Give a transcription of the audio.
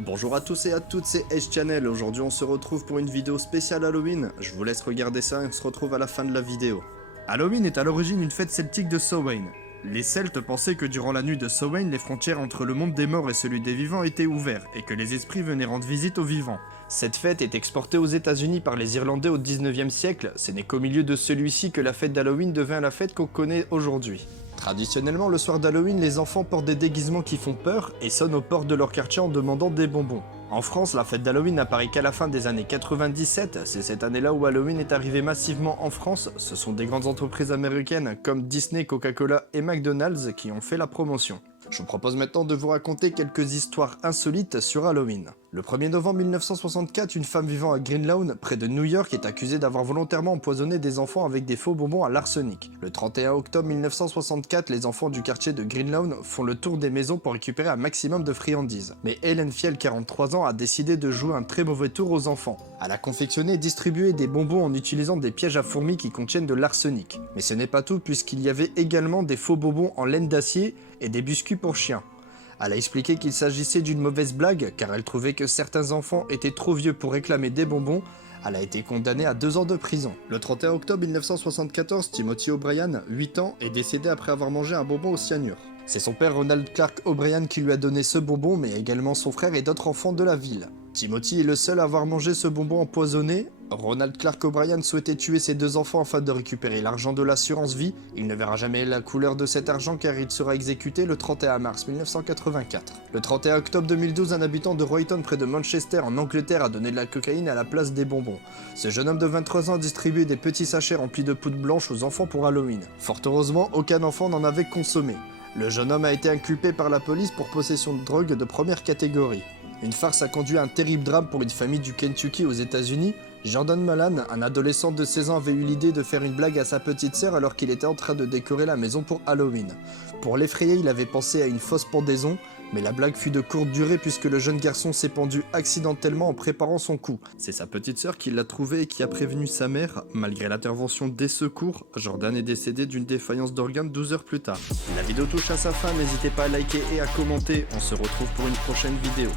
Bonjour à tous et à toutes, c'est Edge Channel. Aujourd'hui on se retrouve pour une vidéo spéciale Halloween. Je vous laisse regarder ça et on se retrouve à la fin de la vidéo. Halloween est à l'origine une fête celtique de Samhain. Les Celtes pensaient que durant la nuit de Samhain, les frontières entre le monde des morts et celui des vivants étaient ouvertes et que les esprits venaient rendre visite aux vivants. Cette fête est exportée aux États-Unis par les Irlandais au 19e siècle. Ce n'est qu'au milieu de celui-ci que la fête d'Halloween devint la fête qu'on connaît aujourd'hui. Traditionnellement, le soir d'Halloween, les enfants portent des déguisements qui font peur et sonnent aux portes de leur quartier en demandant des bonbons. En France, la fête d'Halloween n'apparaît qu'à la fin des années 97, c'est cette année-là où Halloween est arrivé massivement en France. Ce sont des grandes entreprises américaines comme Disney, Coca-Cola et McDonald's qui ont fait la promotion. Je vous propose maintenant de vous raconter quelques histoires insolites sur Halloween. Le 1er novembre 1964, une femme vivant à Greenlawn, près de New York, est accusée d'avoir volontairement empoisonné des enfants avec des faux bonbons à l'arsenic. Le 31 octobre 1964, les enfants du quartier de Greenlawn font le tour des maisons pour récupérer un maximum de friandises. Mais Helen Fiel, 43 ans, a décidé de jouer un très mauvais tour aux enfants. Elle a confectionné et distribué des bonbons en utilisant des pièges à fourmis qui contiennent de l'arsenic. Mais ce n'est pas tout, puisqu'il y avait également des faux bonbons en laine d'acier et des biscuits pour chiens. Elle a expliqué qu'il s'agissait d'une mauvaise blague, car elle trouvait que certains enfants étaient trop vieux pour réclamer des bonbons. Elle a été condamnée à 2 ans de prison. Le 31 octobre 1974, Timothy O'Brien, 8 ans, est décédé après avoir mangé un bonbon au cyanure. C'est son père Ronald Clark O'Brien qui lui a donné ce bonbon, mais également son frère et d'autres enfants de la ville. Timothy est le seul à avoir mangé ce bonbon empoisonné. Ronald Clark O'Brien souhaitait tuer ses 2 enfants afin de récupérer l'argent de l'assurance vie. Il ne verra jamais la couleur de cet argent car il sera exécuté le 31 mars 1984. Le 31 octobre 2012, un habitant de Royton près de Manchester en Angleterre a donné de la cocaïne à la place des bonbons. Ce jeune homme de 23 ans a distribué des petits sachets remplis de poudre blanche aux enfants pour Halloween. Fort heureusement, aucun enfant n'en avait consommé. Le jeune homme a été inculpé par la police pour possession de drogue de première catégorie. Une farce a conduit à un terrible drame pour une famille du Kentucky aux États-Unis. Jordan Malan, un adolescent de 16 ans, avait eu l'idée de faire une blague à sa petite sœur alors qu'il était en train de décorer la maison pour Halloween. Pour l'effrayer, il avait pensé à une fausse pendaison, mais la blague fut de courte durée puisque le jeune garçon s'est pendu accidentellement en préparant son coup. C'est sa petite sœur qui l'a trouvé et qui a prévenu sa mère. Malgré l'intervention des secours, Jordan est décédé d'une défaillance d'organes 12 heures plus tard. La vidéo touche à sa fin, n'hésitez pas à liker et à commenter. On se retrouve pour une prochaine vidéo.